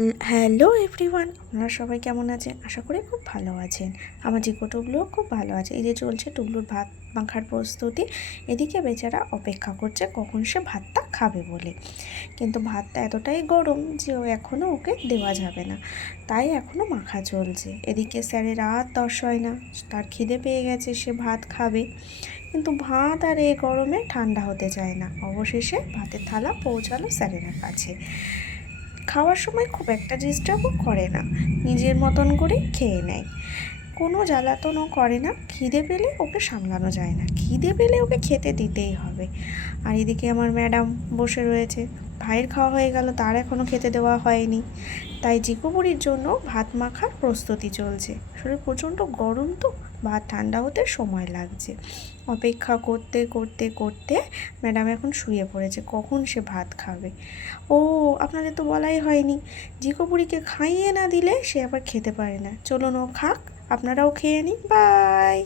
Hello everyone, আপনারা সবাই কেমন আছেন? আশা করি খুব ভালো আছেন। আমার জিকো টুবলুও খুব ভালো আছে। এই যে চলছে টুবলুর ভাত মাখার প্রস্তুতি। এদিকে বেচারা অপেক্ষা করছে কখন সে ভাতটা খাবে বলে, কিন্তু ভাতটা এতটাই গরম যে এখনও ওকে দেওয়া যাবে না, তাই এখনও মাখা চলছে। এদিকে স্যারের আর তর্স হয় না, তার খিদে পেয়ে গেছে, সে ভাত খাবে, কিন্তু ভাত আর এই গরমে ঠান্ডা হতে চায় না। অবশেষে ভাতের থালা পৌঁছালো স্যারের কাছে। খাওয়ার সময় খুব একটা ডিস্টার্বও করে না, নিজের মতন করেই খেয়ে নেয়, কোনো জ্বালাতনও করে না। খিদে পেলে ওকে সামলানো যায় না, খিদে পেলে ওকে খেতে দিতেই হবে। আর এদিকে আমার ম্যাডাম বসে রয়েছে, ভাইয়ের খাওয়া হয়ে গেল, তার এখনও খেতে দেওয়া হয়নি, তাই জিকো বুড়ির জন্য ভাত মাখার প্রস্তুতি চলছে। শরীর প্রচণ্ড গরম, তো ভাত ঠান্ডা হতে সময় লাগছে। অপেক্ষা করতে করতে করতে ম্যাডাম এখন শুয়ে পড়েছে, কখন সে ভাত খাবে। ও, আপনাদের তো বলাই হয়নি, জিকো বুড়িকে খাইয়ে না দিলে সে আবার খেতে পারে না। চলুন ও খাক, আপনারাও খেয়ে নিন। বাই।